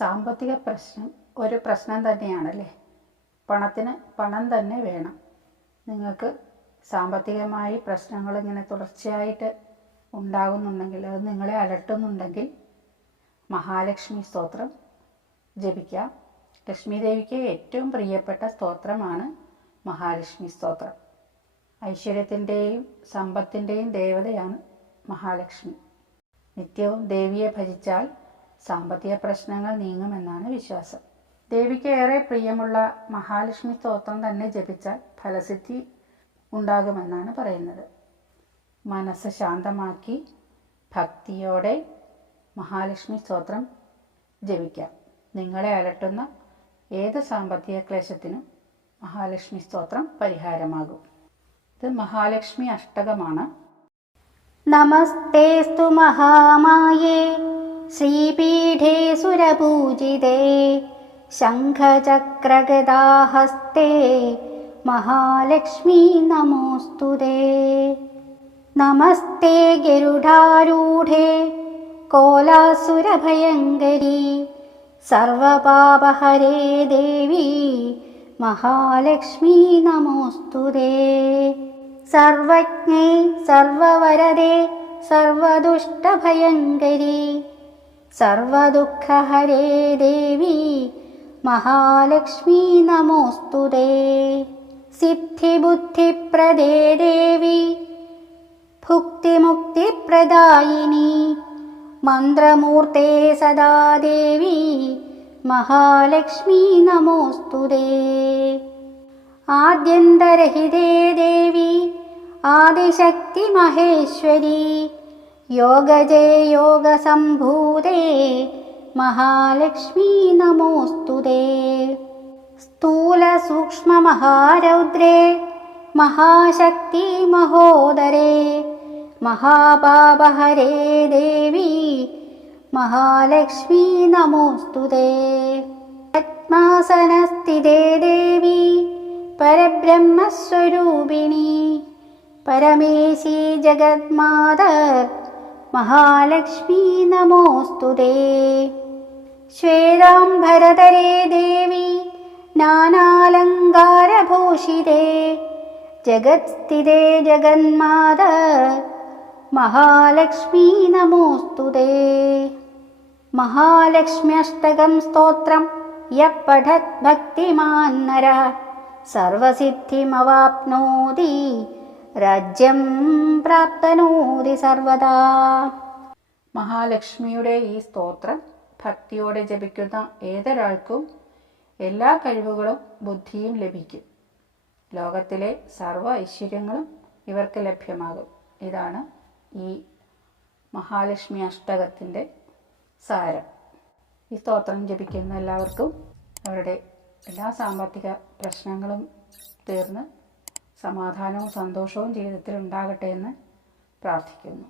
സാമ്പത്തിക പ്രശ്നം ഒരു പ്രശ്നം തന്നെയാണല്ലേ. പണത്തിന് പണം തന്നെ വേണം. നിങ്ങൾക്ക് സാമ്പത്തികമായി പ്രശ്നങ്ങൾ ഇങ്ങനെ തുടർച്ചയായിട്ട് ഉണ്ടാകുന്നുണ്ടെങ്കിൽ, അത് നിങ്ങളെ അലട്ടുന്നുണ്ടെങ്കിൽ മഹാലക്ഷ്മി സ്തോത്രം ജപിക്കാം. ലക്ഷ്മി ദേവിക്ക് ഏറ്റവും പ്രിയപ്പെട്ട സ്തോത്രമാണ് മഹാലക്ഷ്മി സ്തോത്രം. ഐശ്വര്യത്തിൻ്റെയും സമ്പത്തിൻ്റെയും ദേവതയാണ് മഹാലക്ഷ്മി. നിത്യവും ദേവിയെ ഭജിച്ചാൽ സാമ്പത്തിക പ്രശ്നങ്ങൾ നീങ്ങുമെന്നാണ് വിശ്വാസം. ദേവിക്ക് ഏറെ പ്രിയമുള്ള മഹാലക്ഷ്മി സ്തോത്രം തന്നെ ജപിച്ചാൽ ഫലസിദ്ധി ഉണ്ടാകുമെന്നാണ് പറയുന്നത്. മനസ്സ് ശാന്തമാക്കി ഭക്തിയോടെ മഹാലക്ഷ്മി സ്തോത്രം ജപിക്കാം. നിങ്ങളെ അലട്ടുന്ന ഏത് സാമ്പത്തിക ക്ലേശത്തിനും മഹാലക്ഷ്മി സ്തോത്രം പരിഹാരമാകും. ഇത് മഹാലക്ഷ്മി അഷ്ടകമാണ്. നമസ്തേസ്തു മഹാമായേ ശ്രീപീഠേ സുരപൂജിതേ ശംഖചക്രഗദാഹസ്തേ മഹാലക്ഷ്മീ നമോസ്തുതേ. നമസ്തേ ഗരുഡാരൂഢേ കോലാസുരഭയങ്കരീ സർവപാപഹരേ ദേവി മഹാലക്ഷ്മീ നമോസ്തുതേ. സർവജ്ഞേ സർവവരദേ സർവദുഷ്ടഭയങ്കരീ സർവദുഃഖഹരേ ദേവി മഹാലക്ഷ്മീ നമോസ്തുതേ. സിദ്ധിബുദ്ധിപ്രദേ ദേവി ഭുക്തിമുക്തിപ്രദായിനി മന്ത്രമൂർത്തേ സദാ ദേവി മഹാലക്ഷ്മീ നമോസ്തുതേ. ആദ്യന്തരഹിതേ ദേവി ആദിശക്തി മഹേശ്വരി യോഗജേ യോഗസംഭൂതേ മഹാലക്ഷ്മീ നമോസ്തുതേ. സ്ഥൂലസൂക്ഷ്മമഹാരൗദ്രേ മഹാശക്തി മഹോദരേ മഹാപാപഹരേ ദേവി മഹാലക്ഷ്മീ നമോസ്തുതേ. പദ്മാസനസ്ഥിതേ ദേവി പരബ്രഹ്മസ്വരൂപിണി പരമേശി ജഗന്മാതർ മഹാലക്ഷ്മീ നമോസ്തുതേ. ശ്വേതാംബരധരേ ദേവി നാനാലങ്കാരഭൂഷിതേ ജഗത്സ്ഥിതേ ജഗന്മാതർ മഹാലക്ഷ്മീ നമോസ്തുതേ. മഹാലക്ഷ്മ്യഷ്ടകം സ്തോത്രം യഃ പഠത് ഭക്തിമാൻ നരഃ സർവസിദ്ധിമവാപ്നോതി രാജ്യം പ്രാപ്തനോതി സർവദാ. മഹാലക്ഷ്മിയുടെ ഈ സ്തോത്രം ഭക്തിയോടെ ജപിക്കുന്ന ഏതൊരാൾക്കും എല്ലാ കഴിവുകളും ബുദ്ധിയും ലഭിക്കും. ലോകത്തിലെ സർവ്വ ഐശ്വര്യങ്ങളും ഇവർക്ക് ലഭ്യമാകും. ഇതാണ് ഈ മഹാലക്ഷ്മി അഷ്ടകത്തിൻ്റെ സാരം. ഈ സ്തോത്രം ജപിക്കുന്ന എല്ലാവർക്കും അവരുടെ എല്ലാ സാമ്പത്തിക പ്രശ്നങ്ങളും തീർന്ന് സമാധാനവും സന്തോഷവും ജീവിതത്തിൽ ഉണ്ടാകട്ടെ എന്ന് പ്രാർത്ഥിക്കുന്നു.